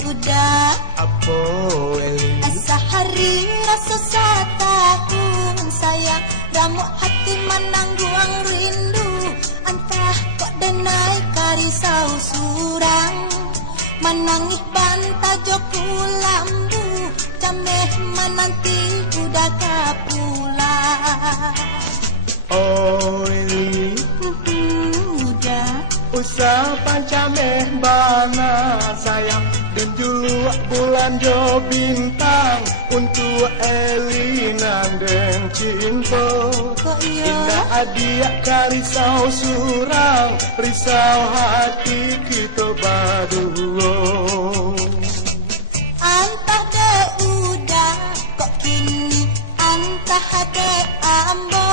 udah Apa Eli? asa hari rasa satahun sayang ramuk hati menangguang rindu antah kok denai karisau surang menangis banta joku lambu cameh menanti udah kapulang. Oh Eli, Udah usah pancameh bana sayang dan juluk bulan jo bintang untuk Eli nang den cinta. kok iya Indah adiak karisau surang risau hati kita berdua. antah de udah kok kini antah de ambo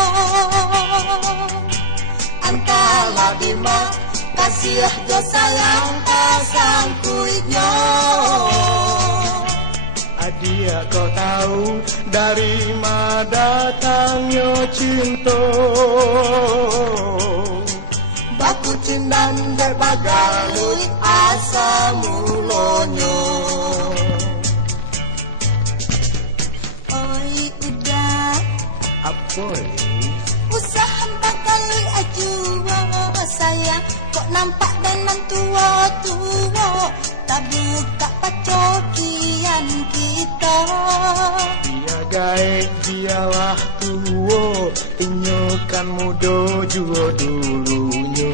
antah ladima kasih jo sayang pasang kuitnya. Adia kau tahu dari mana datangnya cinta. Baku cindan de bagai asa mulonyo. Oi udah Apa ini? usaha bakali ajuwa sayang kok nampak dengan tua-tua tak buka pacokian kita. Dia gaek dialah tua, inyo kan muda jua dulunya.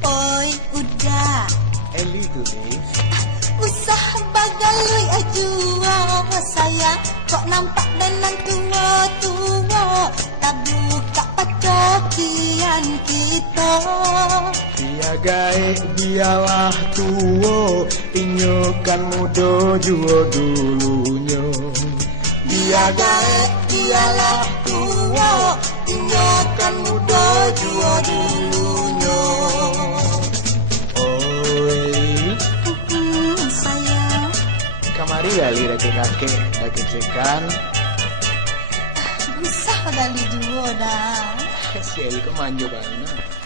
Oi udah Eli tulis, usaha bagalui ajuwa sayang kok nampak dengan tua-tua tak buka pacokian kita. dia gaek dialah tua, inyo kan muda jua dulunya. Dia gaek dialah tua inyokan muda jua dulunya. Oh Eli, Sayang kamari kali kakek cekan. usah kali dua dah. Si Eli kok manjo banget.